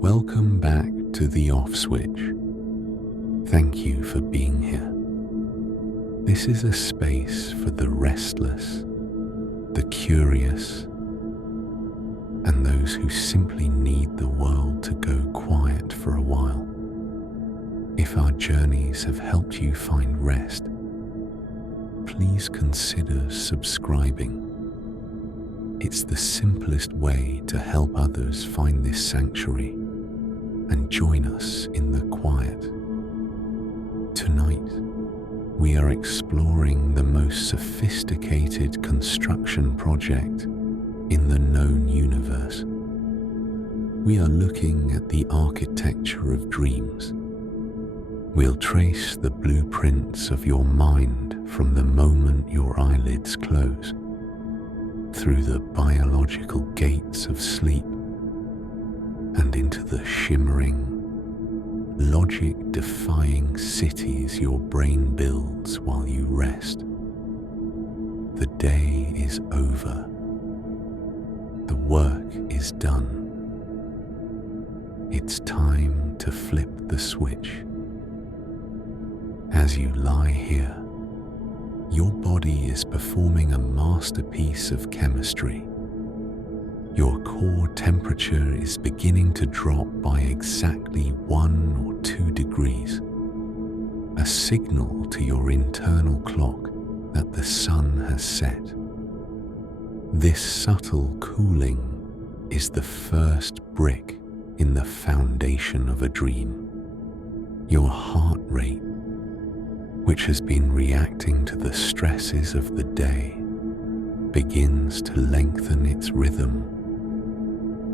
Welcome back to the Off Switch. Thank you for being here. This is a space for the restless, the curious, and those who simply need the world to go quiet for a while. If our journeys have helped you find rest, please consider subscribing. It's the simplest way to help others find this sanctuary and join us in the quiet. Tonight, we are exploring the most sophisticated construction project in the known universe. We are looking at the architecture of dreams. We'll trace the blueprints of your mind from the moment your eyelids close, through the biological gates of sleep, and into the shimmering, logic-defying cities your brain builds while you rest. The day is over. The work is done. It's time to flip the switch. As you lie here, your body is performing a masterpiece of chemistry. Your core temperature is beginning to drop by exactly 1 or 2 degrees, a signal to your internal clock that the sun has set. This subtle cooling is the first brick in the foundation of a dream. Your heart rate, which has been reacting to the stresses of the day, begins to lengthen its rhythm.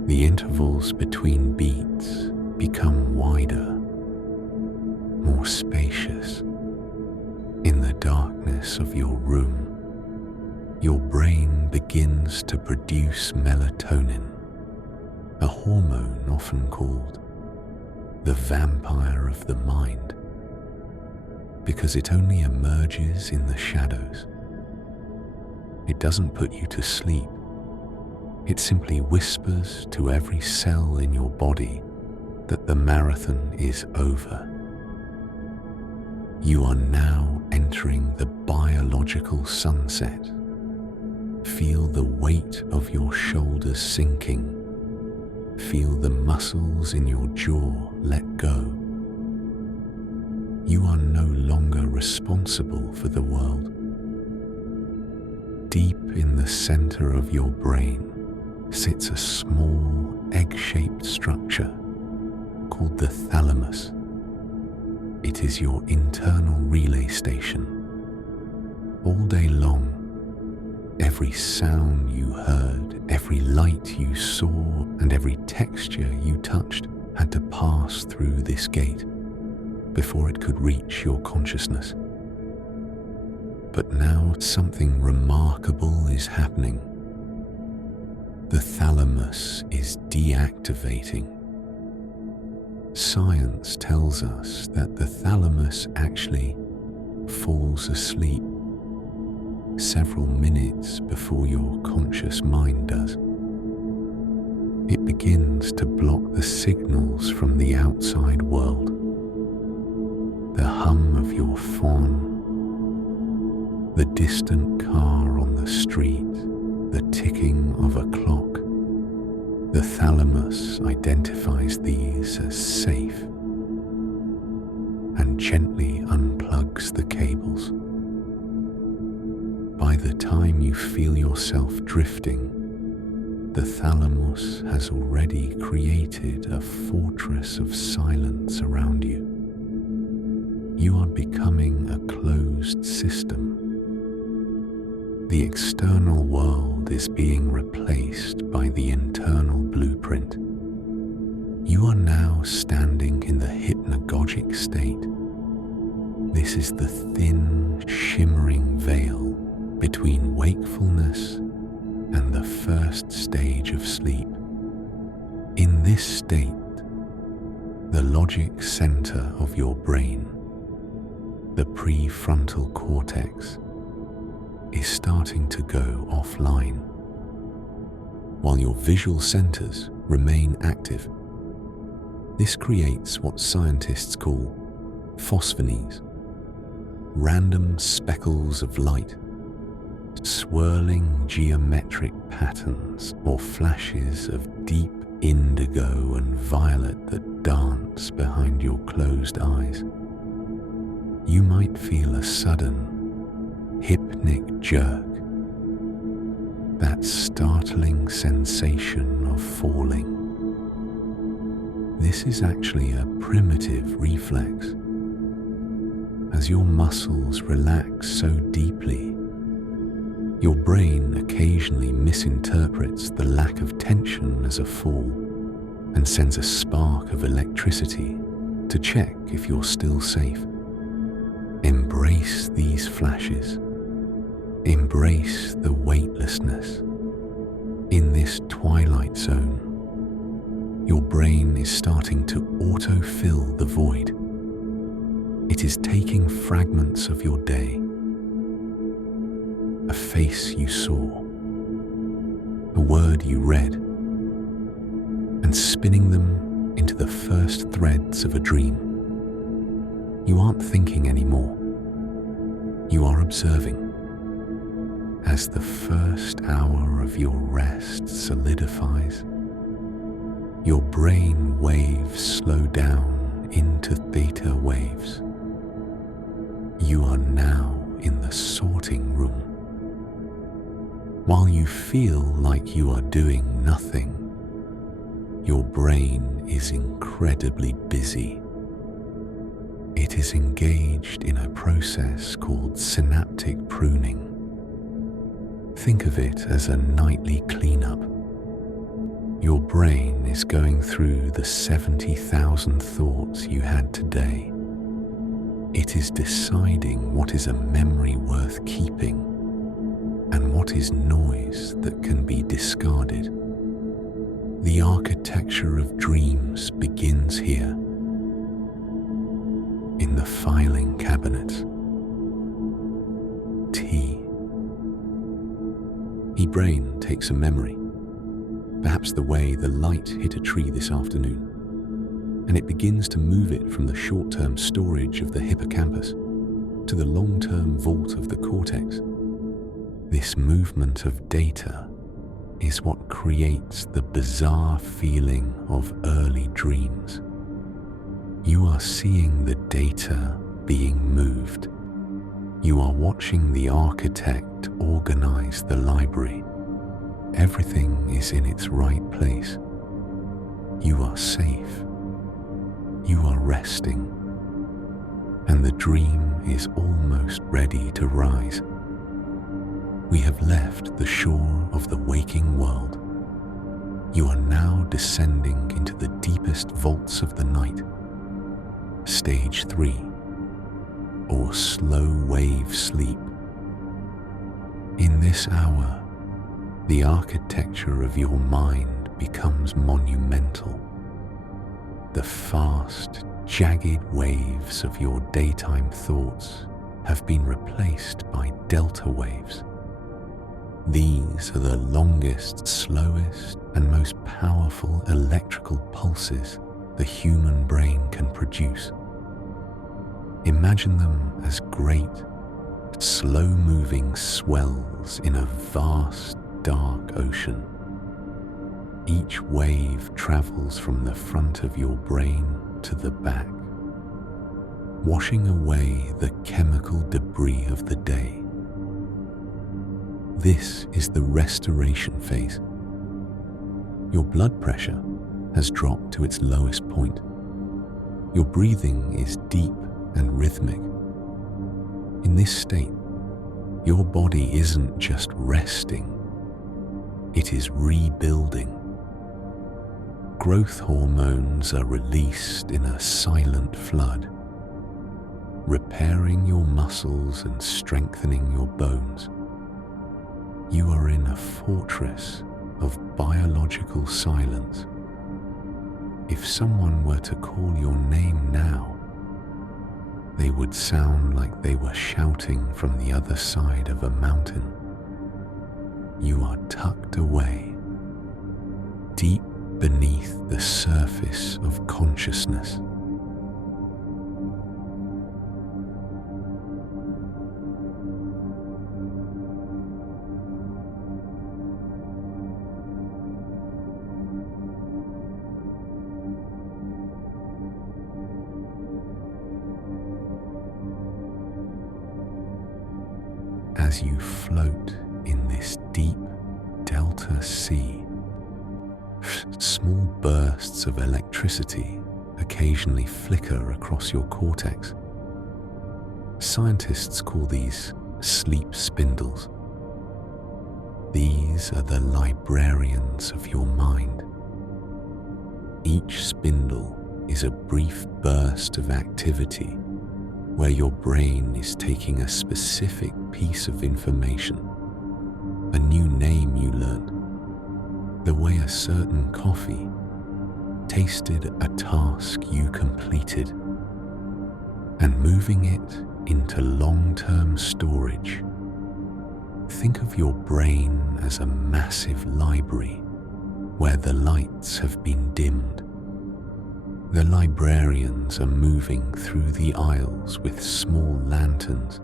The intervals between beats become wider, more spacious. In the darkness of your room, your brain begins to produce melatonin, a hormone often called the vampire of the mind, because it only emerges in the shadows. It doesn't put you to sleep. It simply whispers to every cell in your body that the marathon is over. You are now entering the biological sunset. Feel the weight of your shoulders sinking. Feel the muscles in your jaw let go. You are no longer responsible for the world. Deep in the center of your brain sits a small egg-shaped structure called the thalamus. It is your internal relay station. All day long, every sound you heard, every light you saw, and every texture you touched had to pass through this gate before it could reach your consciousness. But now something remarkable is happening. The thalamus is deactivating. Science tells us that the thalamus actually falls asleep several minutes before your conscious mind does. It begins to block the signals from the outside world. The hum of your phone, the distant car on the street, the ticking of a clock. The thalamus identifies these as safe and gently unplugs the cables. By the time you feel yourself drifting, the thalamus has already created a fortress of silence around you. You are becoming a closed system. The external world is being replaced by the internal blueprint. You are now standing in the hypnagogic state. This is the thin, shimmering veil between wakefulness and the first stage of sleep. In this state, the logic center of your brain, the prefrontal cortex, is starting to go offline, while your visual centers remain active. This creates what scientists call phosphonies, random speckles of light, swirling geometric patterns or flashes of deep indigo and violet that dance behind your closed eyes. You might feel a sudden, hypnic jerk, that startling sensation of falling. This is actually a primitive reflex. As your muscles relax so deeply, your brain occasionally misinterprets the lack of tension as a fall and sends a spark of electricity to check if you're still safe. Embrace these flashes. Embrace the weightlessness. In this twilight zone, your brain is starting to autofill the void. It is taking fragments of your day, a face you saw, a word you read, and spinning them into the first threads of a dream. You aren't thinking anymore. You are observing. As the first hour of your rest solidifies, your brain waves slow down into theta waves. You are now in the sorting room. While you feel like you are doing nothing, your brain is incredibly busy. It is engaged in a process called synaptic pruning. Think of it as a nightly cleanup. Your brain is going through the 70,000 thoughts you had today. It is deciding what is a memory worth keeping and what is noise that can be discarded. The architecture of dreams begins here, in the filing cabinet. T. Your brain takes a memory, perhaps the way the light hit a tree this afternoon, and it begins to move it from the short-term storage of the hippocampus to the long-term vault of the cortex. This movement of data is what creates the bizarre feeling of early dreams. You are seeing the data being moved. You are watching the architect organize the library. Everything is in its right place. You are safe. You are resting. And the dream is almost ready to rise. We have left the shore of the waking world. You are now descending into the deepest vaults of the night. Stage 3, or slow wave sleep. In this hour, the architecture of your mind becomes monumental. The fast, jagged waves of your daytime thoughts have been replaced by delta waves. These are the longest, slowest, and most powerful electrical pulses the human brain can produce. Imagine them as great, slow-moving swells in a vast, dark ocean. Each wave travels from the front of your brain to the back, washing away the chemical debris of the day. This is the restoration phase. Your blood pressure has dropped to its lowest point. Your breathing is deep and rhythmic. In this state, your body isn't just resting, it is rebuilding. Growth hormones are released in a silent flood, repairing your muscles and strengthening your bones. You are in a fortress of biological silence. If someone were to call your name now, they would sound like they were shouting from the other side of a mountain. You are tucked away, deep beneath the surface of consciousness. As you float in this deep delta sea, small bursts of electricity occasionally flicker across your cortex. Scientists call these sleep spindles. These are the librarians of your mind. Each spindle is a brief burst of activity where your brain is taking a specific piece of information, a new name you learned, the way a certain coffee tasted a task you completed, and moving it into long-term storage. Think of your brain as a massive library where the lights have been dimmed. The librarians are moving through the aisles with small lanterns,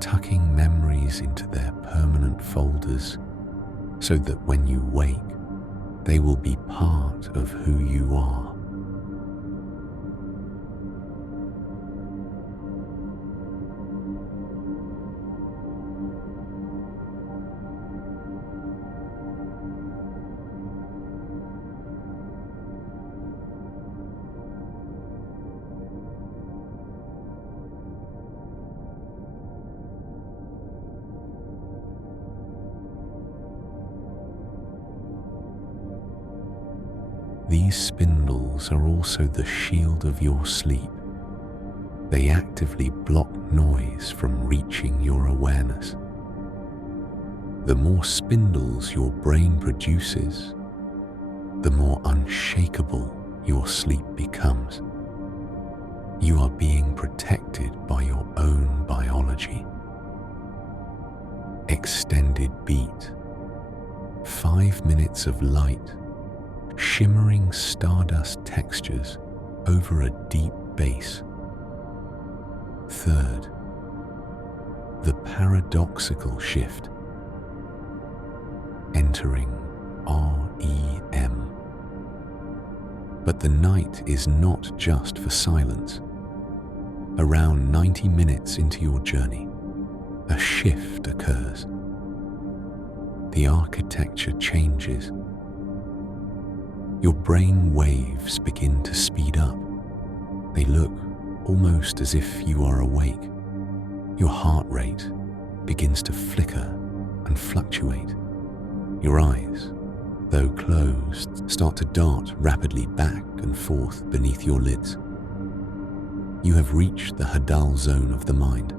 tucking memories into their permanent folders so that when you wake, they will be part of who you are. These spindles are also the shield of your sleep. They actively block noise from reaching your awareness. The more spindles your brain produces, the more unshakable your sleep becomes. You are being protected by your own biology. Extended beat. 5 minutes of light, shimmering stardust textures over a deep bass. Third, the paradoxical shift, entering REM. But the night is not just for silence. Around 90 minutes into your journey, a shift occurs. The architecture changes. Your brain waves begin to speed up. They look almost as if you are awake. Your heart rate begins to flicker and fluctuate. Your eyes, though closed, start to dart rapidly back and forth beneath your lids. You have reached the Hadal zone of the mind.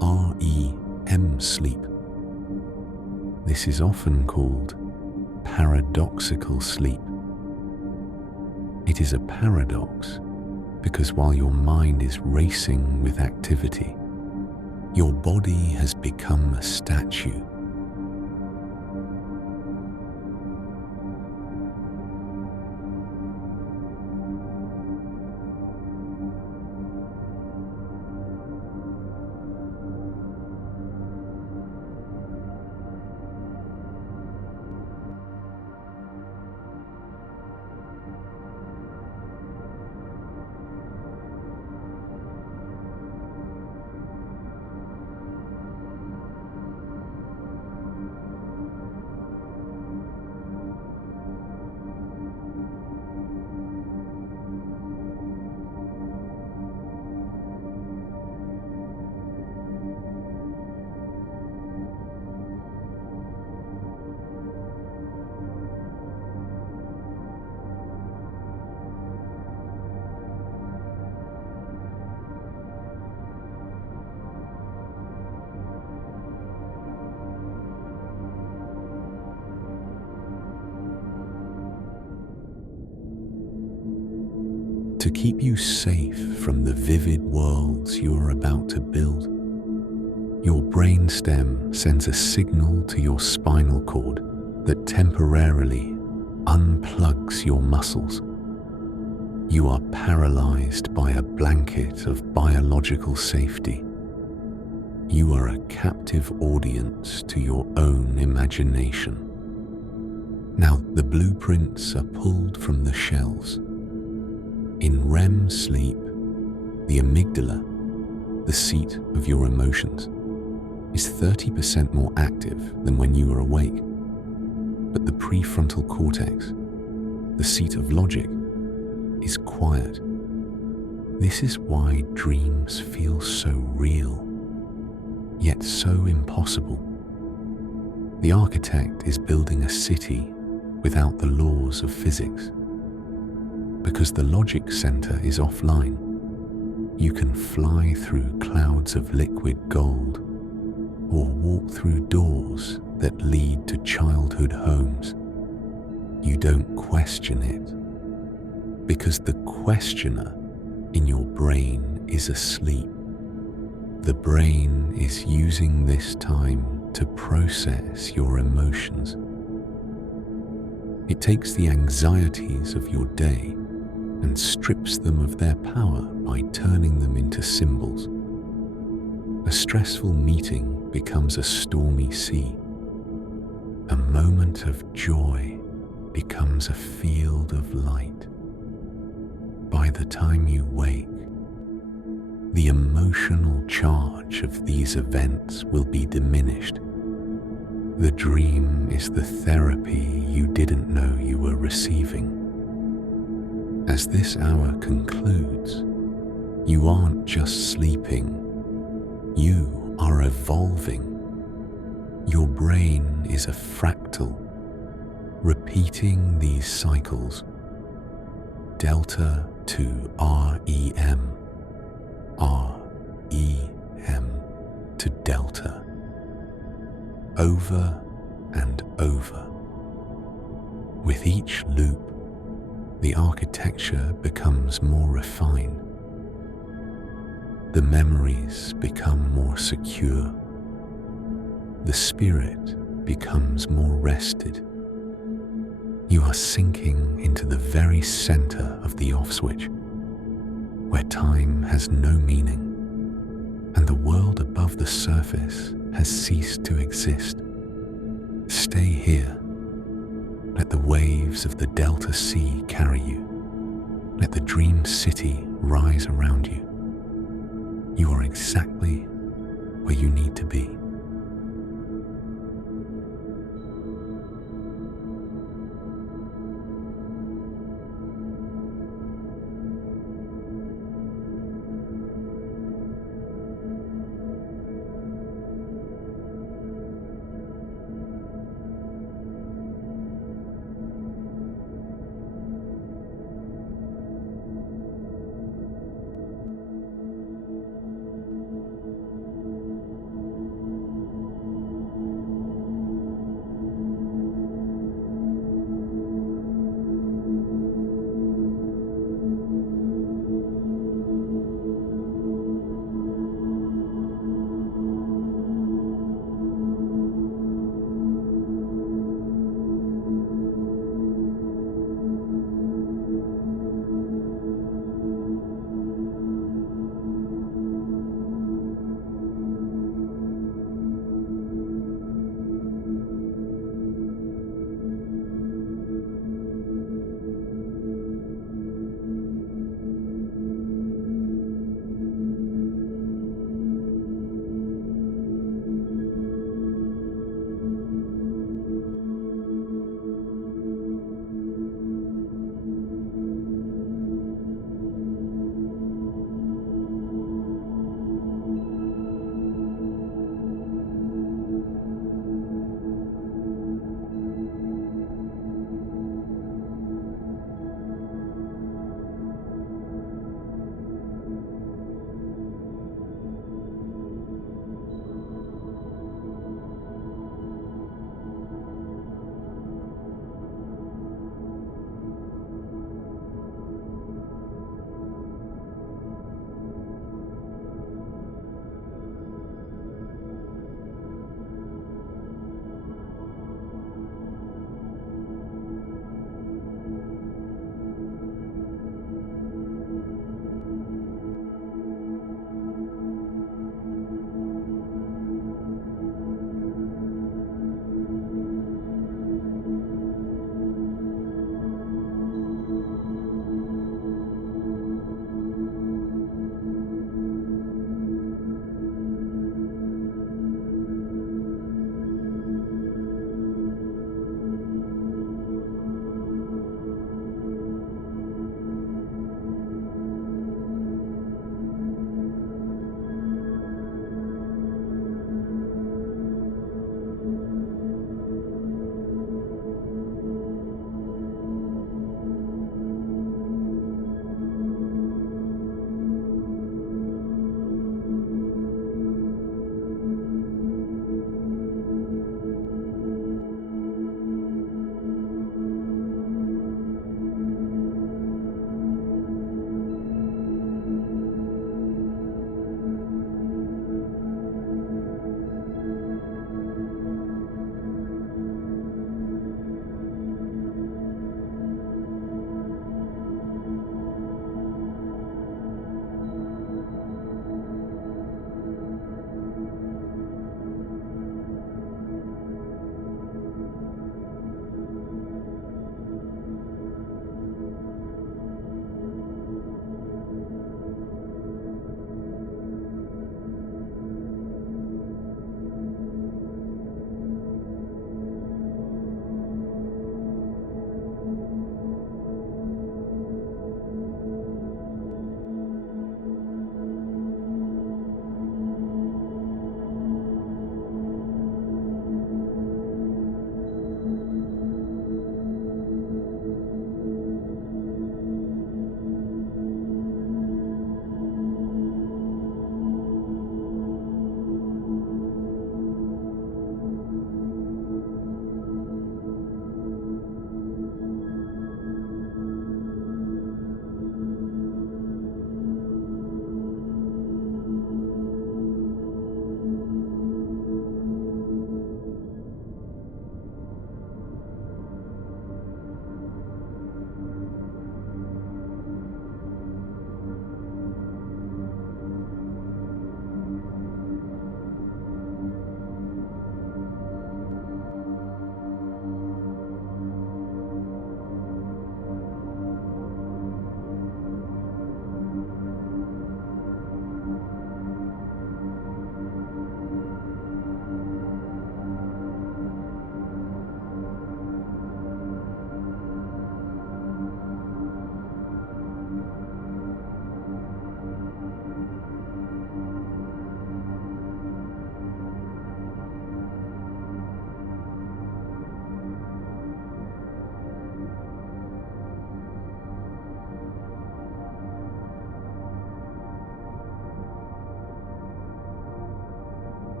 REM sleep. This is often called paradoxical sleep. It is a paradox because while your mind is racing with activity, your body has become a statue. To keep you safe from the vivid worlds you are about to build, your brainstem sends a signal to your spinal cord that temporarily unplugs your muscles. You are paralyzed by a blanket of biological safety. You are a captive audience to your own imagination. Now the blueprints are pulled from the shelves. In REM sleep, the amygdala, the seat of your emotions, is 30% more active than when you are awake. But the prefrontal cortex, the seat of logic, is quiet. This is why dreams feel so real, yet so impossible. The architect is building a city without the laws of physics. Because the logic center is offline, you can fly through clouds of liquid gold or walk through doors that lead to childhood homes. You don't question it, because the questioner in your brain is asleep. The brain is using this time to process your emotions. It takes the anxieties of your day and strips them of their power by turning them into symbols. A stressful meeting becomes a stormy sea. A moment of joy becomes a field of light. By the time you wake, the emotional charge of these events will be diminished. The dream is the therapy you didn't know you were receiving. As this hour concludes, you aren't just sleeping, you are evolving. Your brain is a fractal, repeating these cycles. Delta to REM, REM to delta, over and over. With each loop, the architecture becomes more refined. The memories become more secure. The spirit becomes more rested. You are sinking into the very center of the off switch, where time has no meaning, and the world above the surface has ceased to exist. Stay here. Let the waves of the Delta Sea carry you. Let the dream city rise around you. You are exactly where you need to be.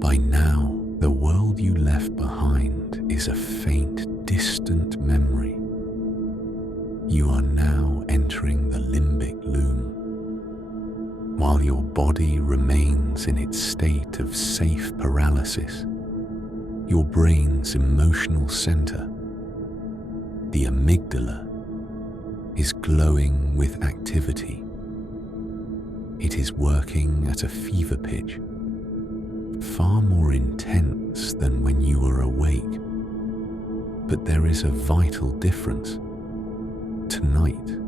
By now, the world you left behind is a faint, distant memory. You are now entering the limbic loom. While your body remains in its state of safe paralysis, your brain's emotional center, the amygdala, is glowing with activity. It is working at a fever pitch, far more intense than when you were awake. But there is a vital difference. Tonight,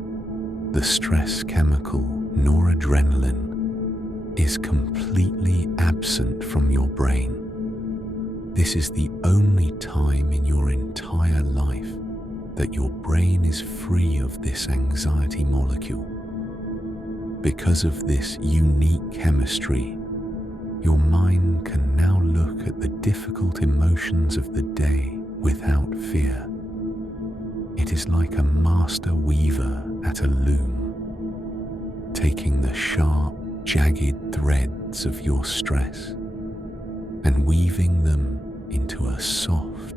the stress chemical noradrenaline is completely absent from your brain. This is the only time in your entire life that your brain is free of this anxiety molecule. Because of this unique chemistry, your mind can now look at the difficult emotions of the day without fear. It is like a master weaver at a loom, taking the sharp, jagged threads of your stress and weaving them into a soft,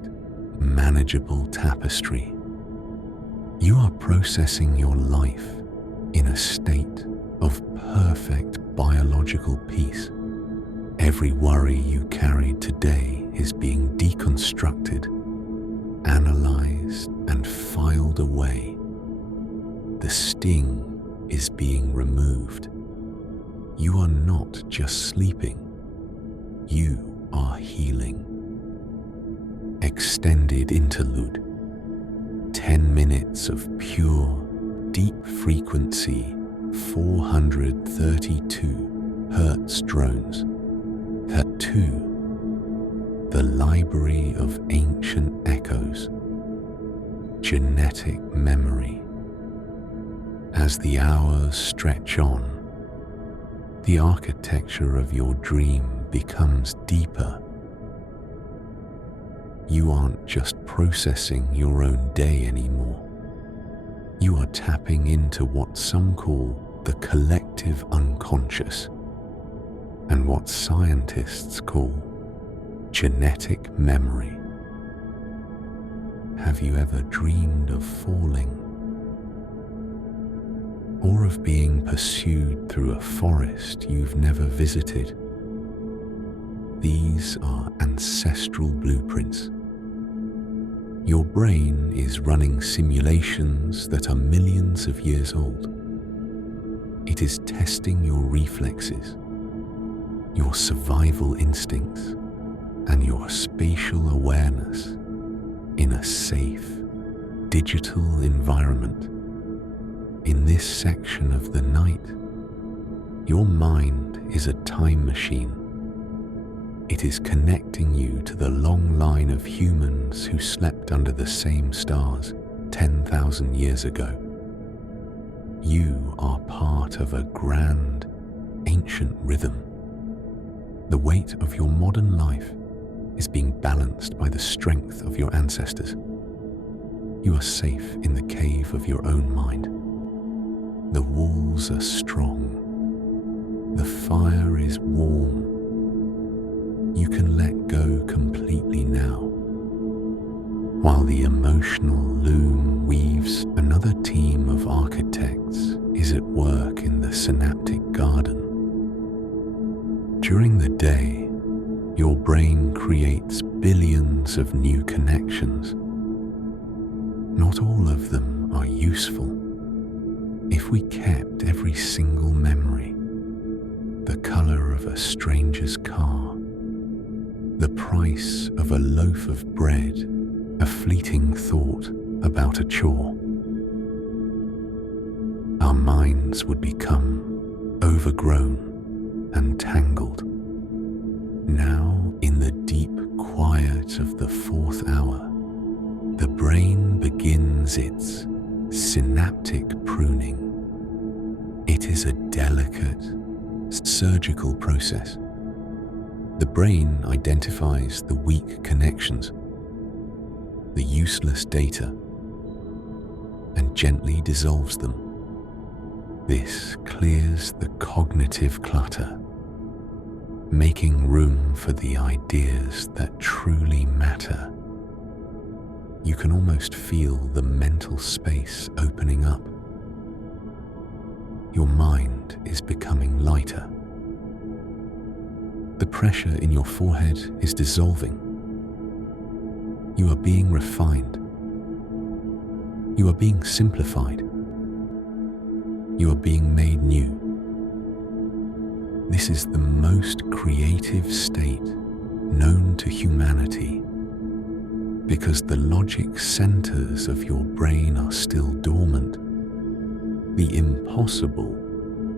manageable tapestry. You are processing your life in a state of perfect biological peace. Every worry you carried today is being deconstructed, analyzed, and filed away. The sting is being removed. You are not just sleeping, you are healing. Extended interlude. 10 minutes of pure, deep frequency 432 Hertz drones. Part 2. The Library of Ancient Echoes. Genetic memory. As the hours stretch on, the architecture of your dream becomes deeper. You aren't just processing your own day anymore. You are tapping into what some call the collective unconscious, and what scientists call genetic memory. Have you ever dreamed of falling? Or of being pursued through a forest you've never visited? These are ancestral blueprints. Your brain is running simulations that are millions of years old. It is testing your reflexes, your survival instincts, and your spatial awareness in a safe, digital environment. In this section of the night, your mind is a time machine. It is connecting you to the long line of humans who slept under the same stars 10,000 years ago. You are part of a grand, ancient rhythm. The weight of your modern life is being balanced by the strength of your ancestors. You are safe in the cave of your own mind. The walls are strong. The fire is warm. You can let go completely now, while the emotional loom weaves. Another team of architects is at work in the synaptic garden. During the day, your brain creates billions of new connections. Not all of them are useful. If we kept every single memory, the color of a stranger's car, the price of a loaf of bread, a fleeting thought about a chore, our minds would become overgrown and tangled. Now, in the deep quiet of the fourth hour, the brain begins its synaptic pruning. It is a delicate, surgical process. The brain identifies the weak connections, the useless data, and gently dissolves them. This clears the cognitive clutter, making room for the ideas that truly matter. You can almost feel the mental space opening up. Your mind is becoming lighter. The pressure in your forehead is dissolving. You are being refined. You are being simplified. You are being made new. This is the most creative state known to humanity because the logic centers of your brain are still dormant. The impossible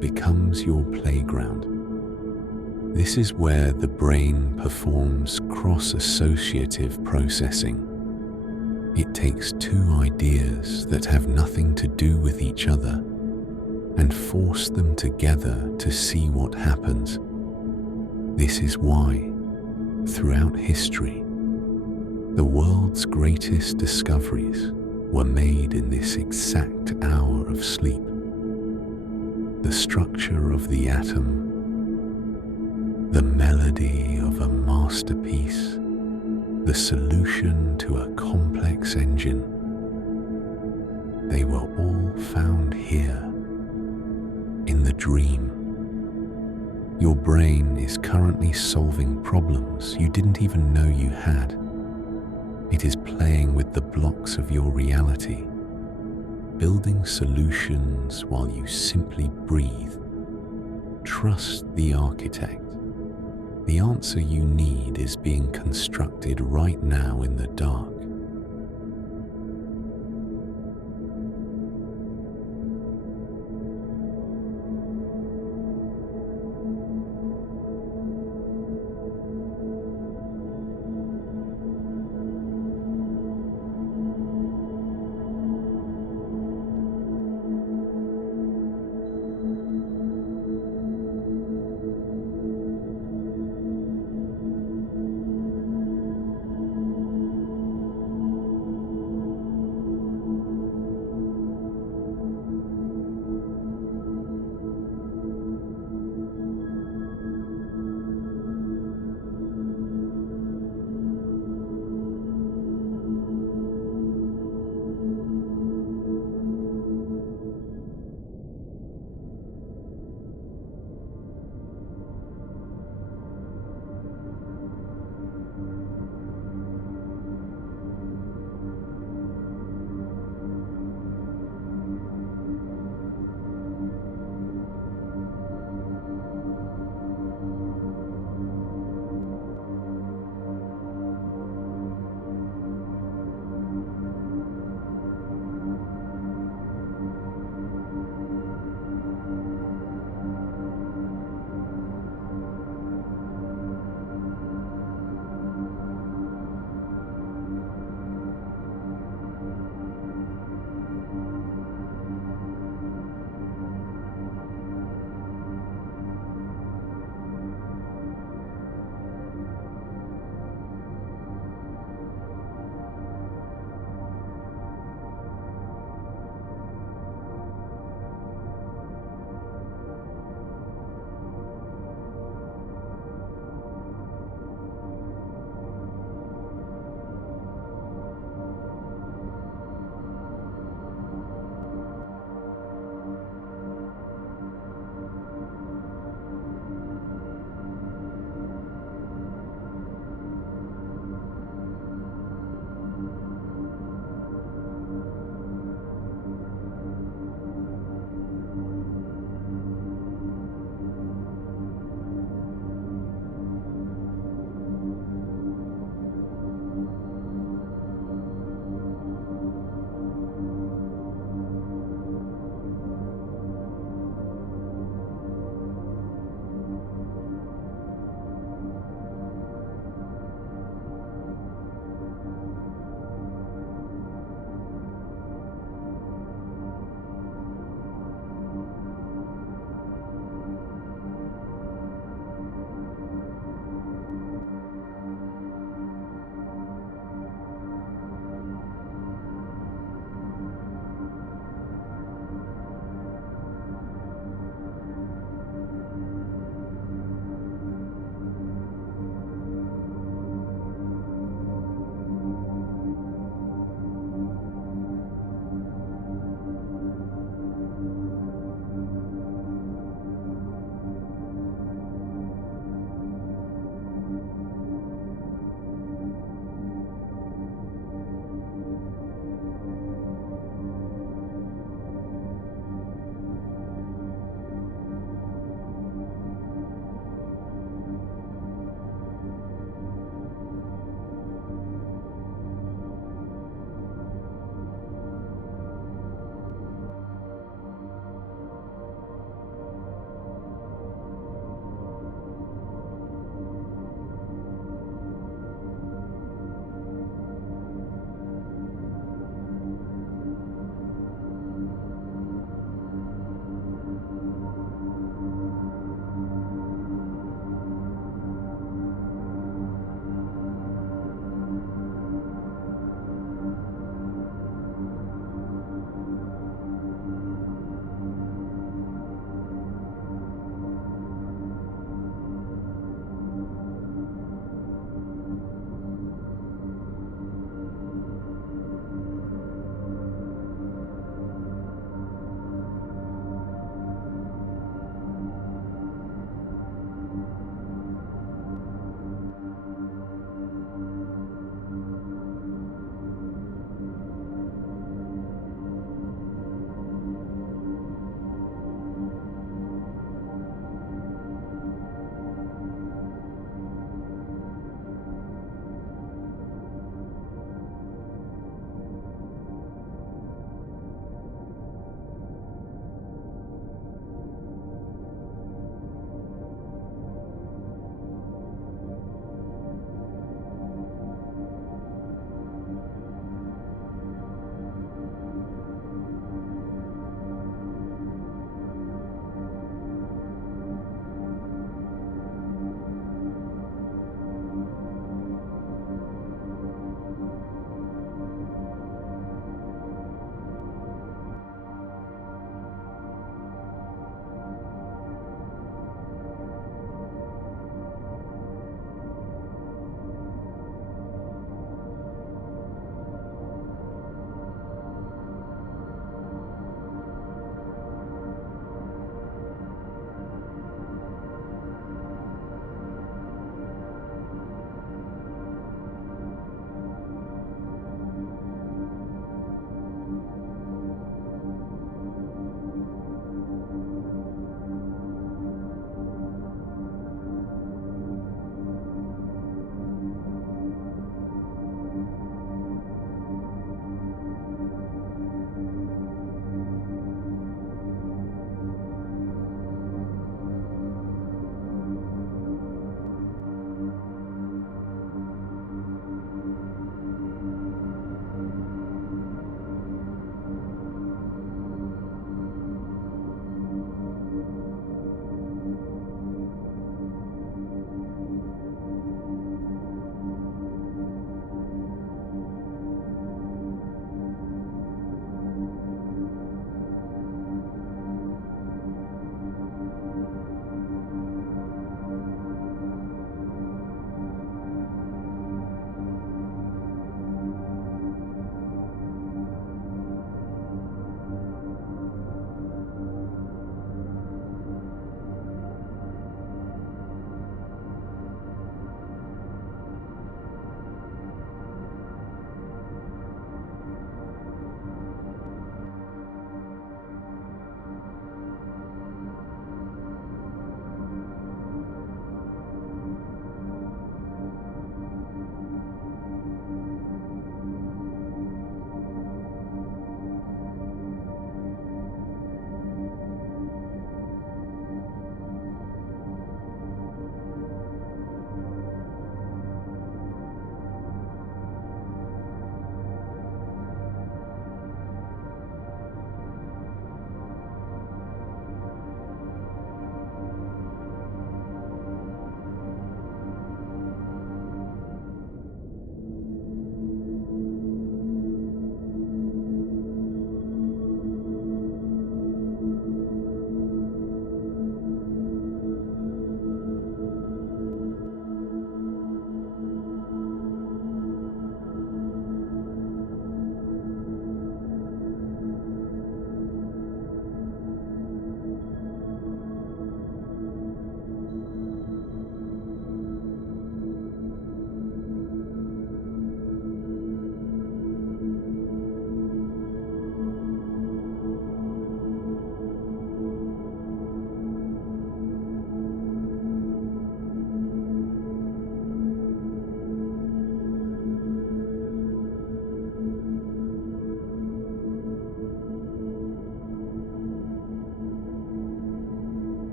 becomes your playground. This is where the brain performs cross-associative processing. It takes two ideas that have nothing to do with each other and force them together to see what happens. This is why, throughout history, the world's greatest discoveries were made in this exact hour of sleep. The structure of the atom, the melody of a masterpiece, the solution to a complex engine, they were all found here, in the dream. Your brain is currently solving problems you didn't even know you had. It is playing with the blocks of your reality, building solutions while you simply breathe. Trust the architect. The answer you need is being constructed right now in the dark.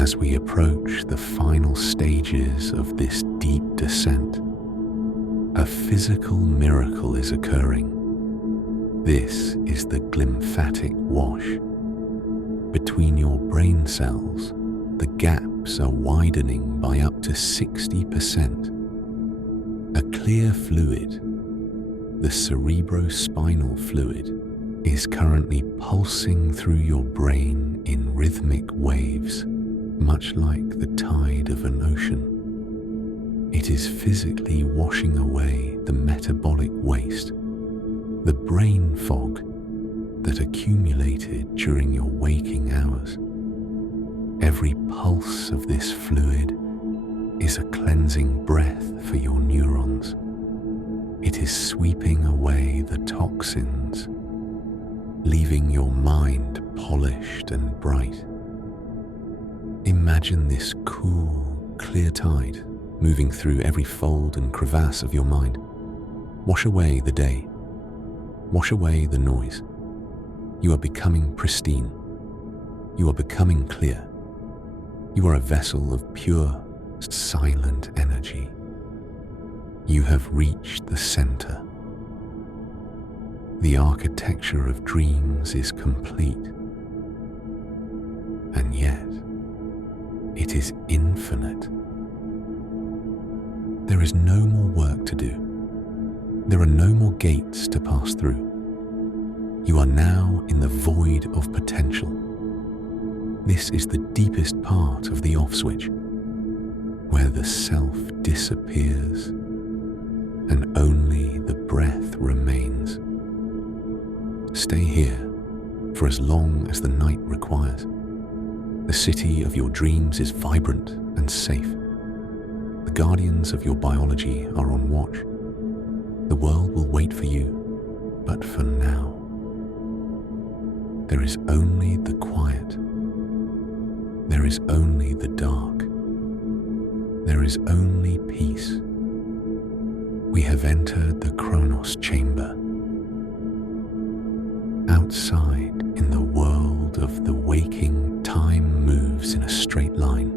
As we approach the final stages of this deep descent, a physical miracle is occurring. This is the glymphatic wash. Between your brain cells, the gaps are widening by up to 60%. A clear fluid, the cerebrospinal fluid, is currently pulsing through your brain in rhythmic waves, much like the tide of an ocean. It is physically washing away the metabolic waste, the brain fog that accumulated during your waking hours. Every pulse of this fluid is a cleansing breath for your neurons. It is sweeping away the toxins, leaving your mind polished and bright. Imagine this cool, clear tide moving through every fold and crevasse of your mind. Wash away the day. Wash away the noise. You are becoming pristine. You are becoming clear. You are a vessel of pure, silent energy. You have reached the center. The architecture of dreams is complete. And yet, it is infinite. There is no more work to do. There are no more gates to pass through. You are now in the void of potential. This is the deepest part of the off switch, where the self disappears and only the breath remains. Stay here for as long as the night requires. The city of your dreams is vibrant and safe. The guardians of your biology are on watch. The world will wait for you, but for now, there is only the quiet. There is only the dark. There is only peace. We have entered the Chronos chamber. Outside, in the world of the waking, time moves in a straight line.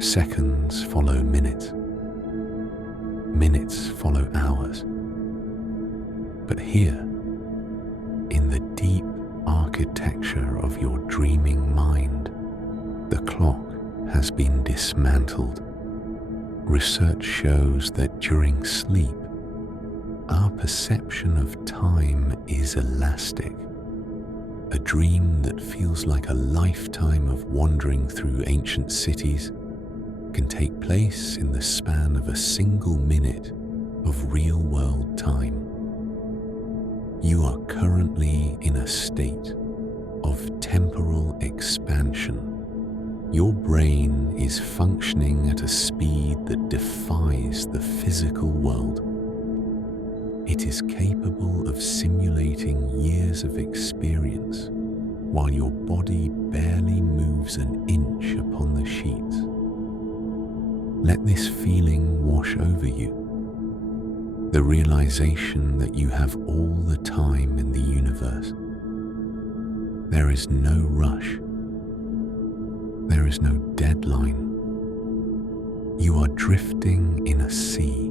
Seconds follow minutes. Minutes follow hours. But here, in the deep architecture of your dreaming mind, the clock has been dismantled. Research shows that during sleep, our perception of time is elastic. A dream that feels like a lifetime of wandering through ancient cities can take place in the span of a single minute of real-world time. You are currently in a state of temporal expansion. Your brain is functioning at a speed that defies the physical world. It is capable of simulating years of experience while your body barely moves an inch upon the sheets. Let this feeling wash over you. The realization that you have all the time in the universe. There is no rush. There is no deadline. You are drifting in a sea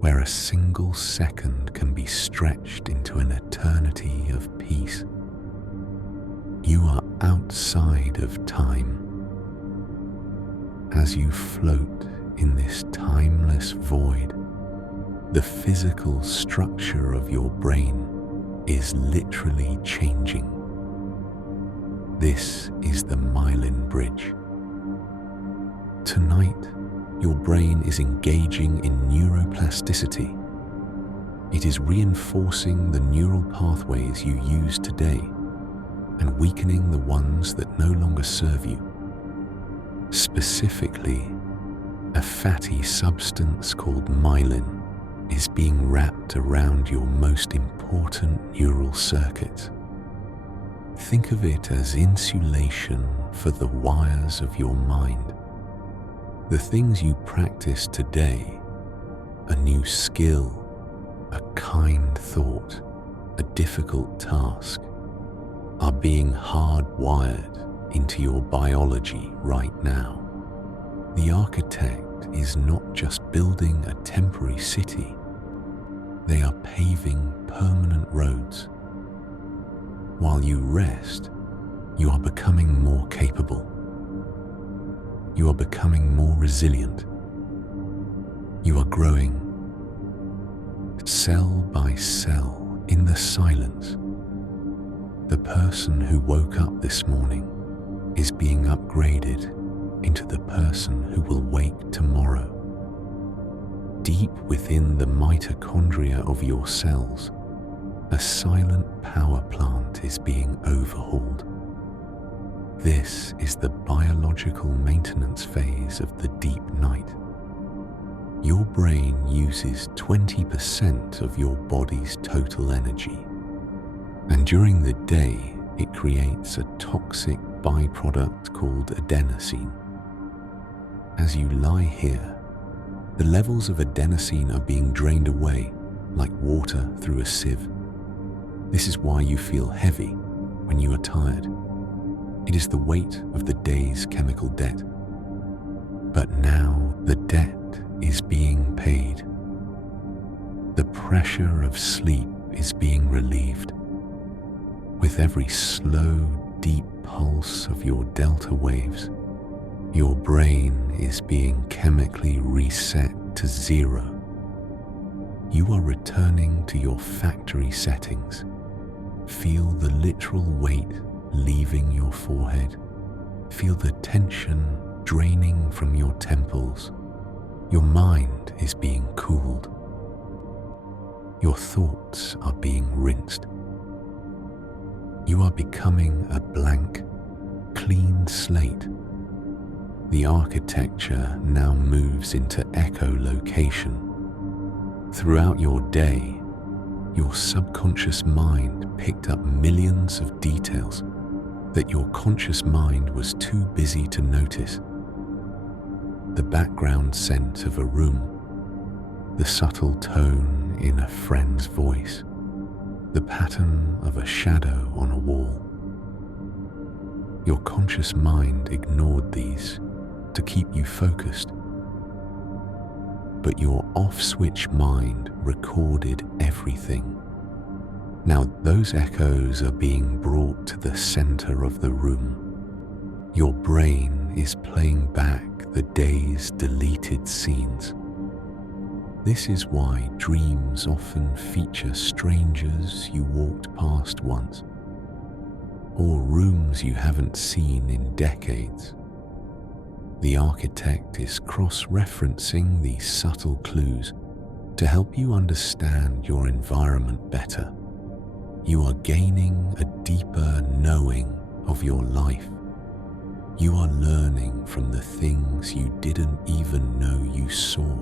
where a single second can be stretched into an eternity of peace. You are outside of time. As you float in this timeless void, the physical structure of your brain is literally changing. This is the myelin bridge. Tonight, your brain is engaging in neuroplasticity. It is reinforcing the neural pathways you use today and weakening the ones that no longer serve you. Specifically, a fatty substance called myelin is being wrapped around your most important neural circuit. Think of it as insulation for the wires of your mind. The things you practice today, a new skill, a kind thought, a difficult task, are being hardwired into your biology right now. The architect is not just building a temporary city, they are paving permanent roads. While you rest, you are becoming more capable. You are becoming more resilient. You are growing cell by cell in the silence. The person who woke up this morning is being upgraded into the person who will wake tomorrow. Deep within the mitochondria of your cells, a silent power plant is being overhauled. This is the biological maintenance phase of the deep night. Your brain uses 20% of your body's total energy, and during the day it creates a toxic byproduct called adenosine. As you lie here, the levels of adenosine are being drained away like water through a sieve. This is why you feel heavy when you are tired. It is the weight of the day's chemical debt. But now the debt is being paid. The pressure of sleep is being relieved. With every slow, deep pulse of your delta waves, your brain is being chemically reset to zero. You are returning to your factory settings. Feel the literal weight leaving your forehead. Feel the tension draining from your temples. Your mind is being cooled. Your thoughts are being rinsed. You are becoming a blank, clean slate. The architecture now moves into echolocation. Throughout your day, your subconscious mind picked up millions of details that your conscious mind was too busy to notice. The background scent of a room, the subtle tone in a friend's voice, the pattern of a shadow on a wall. Your conscious mind ignored these to keep you focused, but your off-switch mind recorded everything. Now those echoes are being brought to the center of the room. Your brain is playing back the day's deleted scenes. This is why dreams often feature strangers you walked past once, or rooms you haven't seen in decades. The architect is cross-referencing these subtle clues to help you understand your environment better. You are gaining a deeper knowing of your life. You are learning from the things you didn't even know you saw.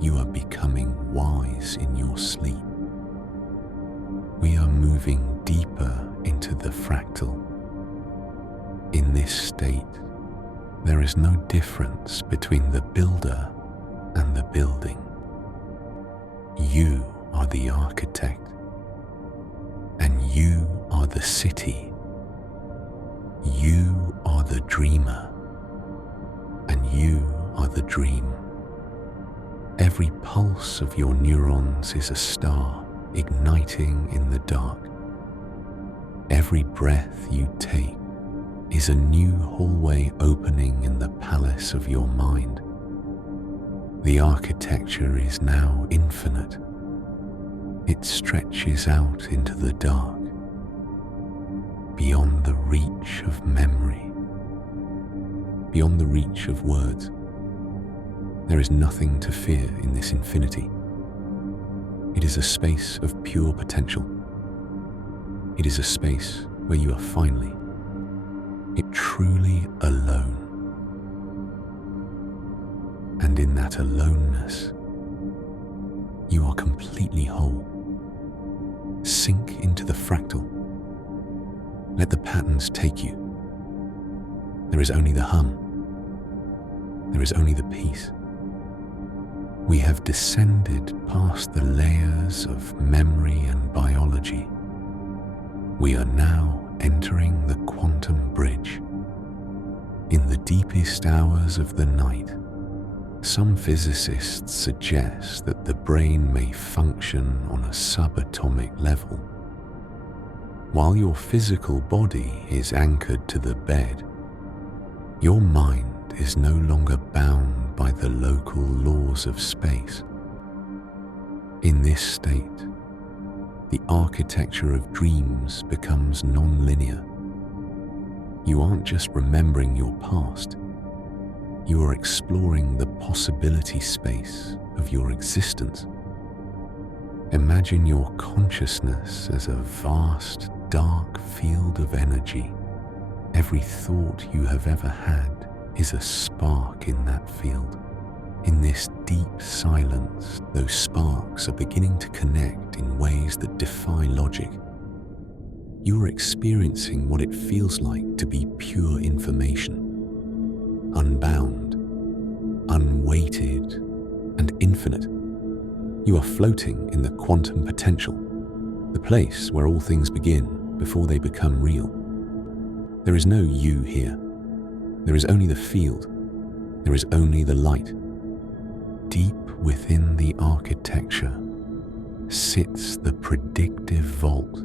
You are becoming wise in your sleep. We are moving deeper into the fractal. In this state, there is no difference between the builder and the building. You are the architect, and you are the city. You are the dreamer, and you are the dream. Every pulse of your neurons is a star igniting in the dark. Every breath you take is a new hallway opening in the palace of your mind. The architecture is now infinite. It stretches out into the dark, beyond the reach of memory, beyond the reach of words. There is nothing to fear in this infinity. It is a space of pure potential. It is a space where you are finally, truly alone. And in that aloneness, you are completely whole. Sink into the fractal. Let the patterns take you. There is only the hum. There is only the peace. We have descended past the layers of memory and biology. We are now entering the quantum deepest hours of the night, some physicists suggest that the brain may function on a subatomic level. While your physical body is anchored to the bed, your mind is no longer bound by the local laws of space. In this state, the architecture of dreams becomes non-linear. You aren't just remembering your past, you are exploring the possibility space of your existence. Imagine your consciousness as a vast, dark field of energy. Every thought you have ever had is a spark in that field. In this deep silence, those sparks are beginning to connect in ways that defy logic. You are experiencing what it feels like to be pure information, unbound, unweighted, and infinite. You are floating in the quantum potential, the place where all things begin before they become real. There is no you here. There is only the field. There is only the light. Deep within the architecture sits the predictive vault,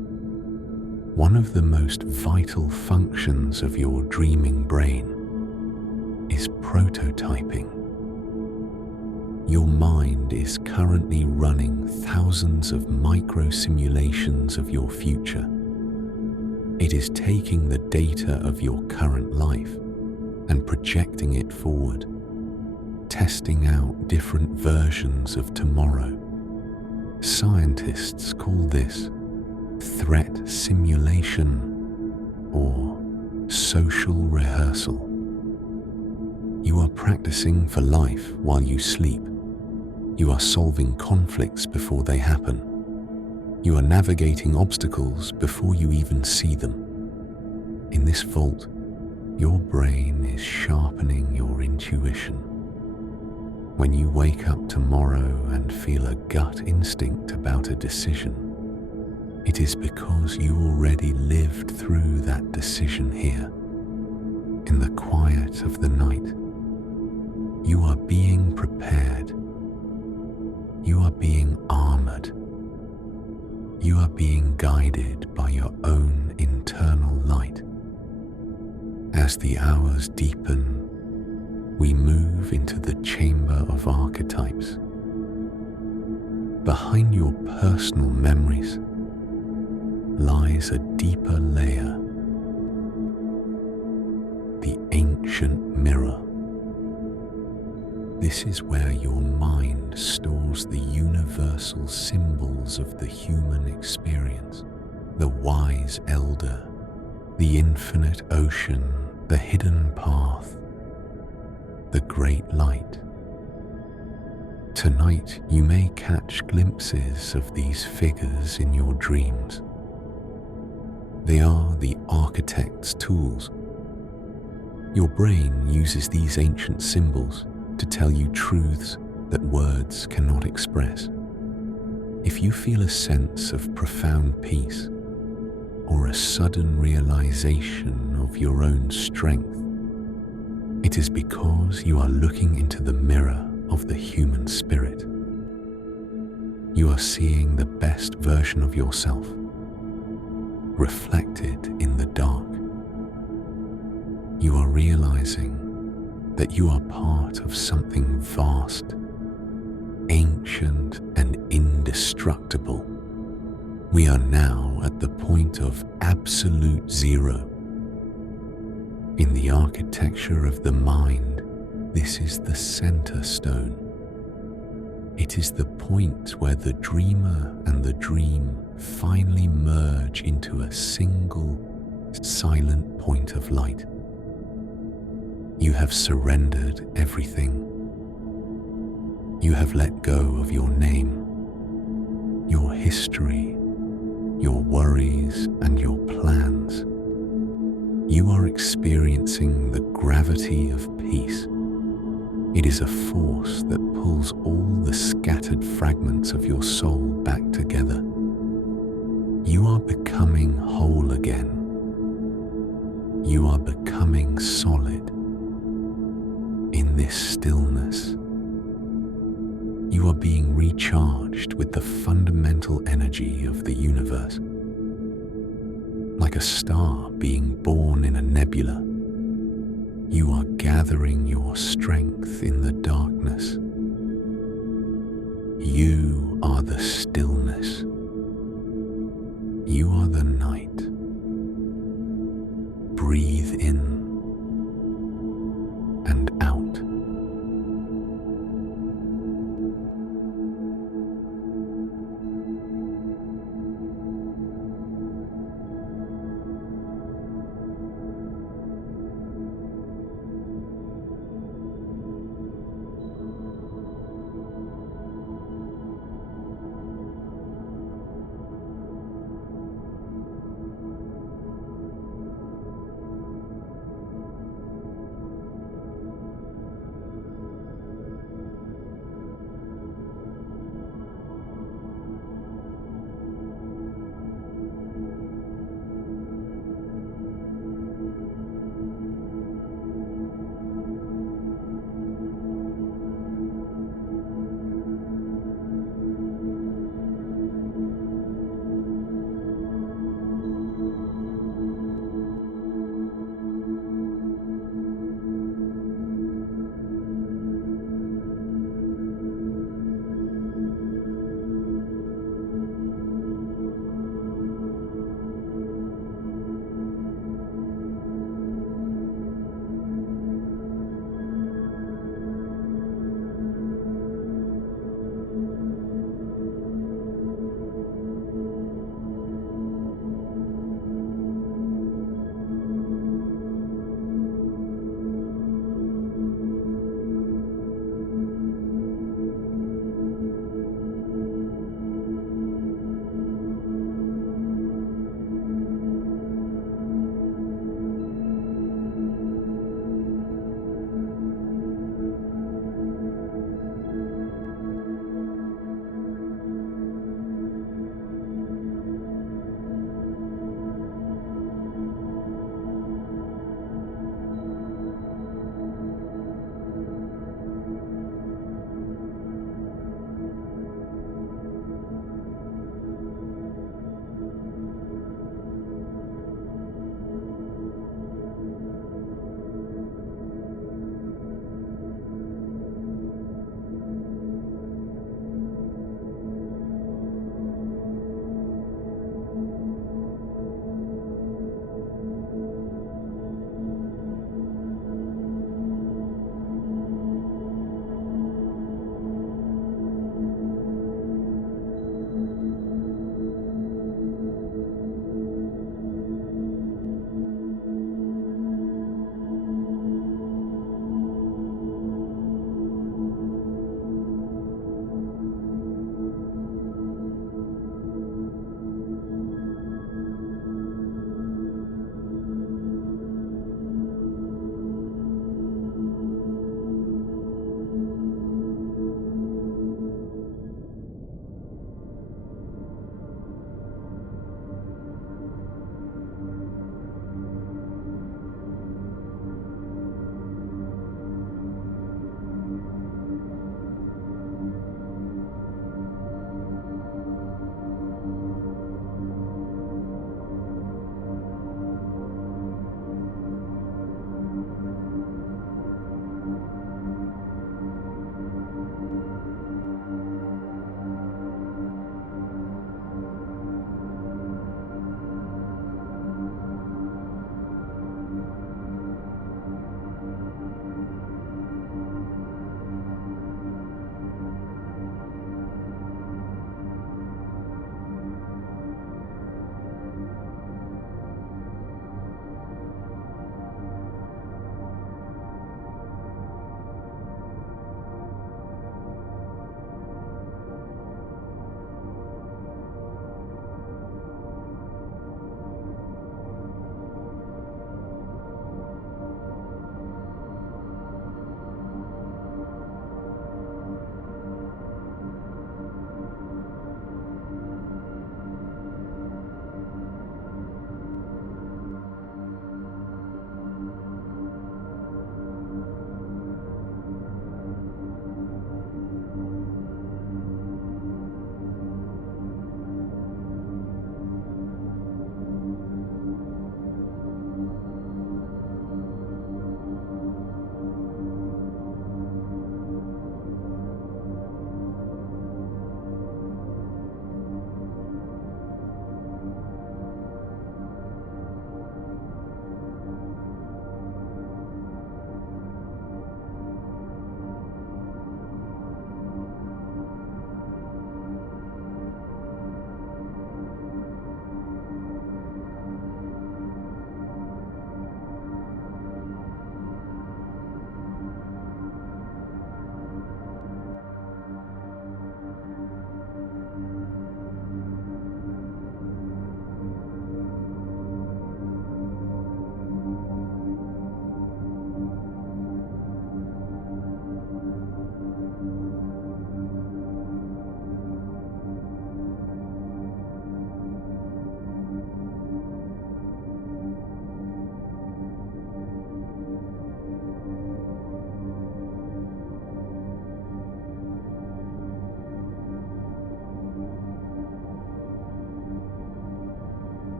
one of the most vital functions of your dreaming brain is prototyping. Your mind is currently running thousands of micro-simulations of your future. It is taking the data of your current life and projecting it forward, testing out different versions of tomorrow. Scientists call this threat simulation or social rehearsal. You are practicing for life while you sleep. You are solving conflicts before they happen. You are navigating obstacles before you even see them. In this vault, your brain is sharpening your intuition. When you wake up tomorrow and feel a gut instinct about a decision, it is because you already lived through that decision here. In the quiet of the night, you are being prepared. You are being armored. You are being guided by your own internal light. As the hours deepen, we move into the chamber of archetypes. Behind your personal memories lies a deeper layer, the ancient mirror. This is where your mind stores the universal symbols of the human experience, the wise elder, the infinite ocean, the hidden path, the great light. Tonight you may catch glimpses of these figures in your dreams. They are the architect's tools. Your brain uses these ancient symbols to tell you truths that words cannot express. If you feel a sense of profound peace or a sudden realization of your own strength, it is because you are looking into the mirror of the human spirit. You are seeing the best version of yourself, reflected in the dark. You are realizing that you are part of something vast, ancient, and indestructible. We are now at the point of absolute zero. In the architecture of the mind, this is the center stone. It is the point where the dreamer and the dream finally merge into a single, silent point of light. You have surrendered everything. You have let go of your name, your history, your worries, and your plans. You are experiencing the gravity of peace. It is a force that pulls all the scattered fragments of your soul back together. You are becoming whole again. You are becoming solid. this stillness, you are being recharged with the fundamental energy of the universe. Like a star being born in a nebula, you are gathering your strength in the darkness. You are the stillness. You are the night.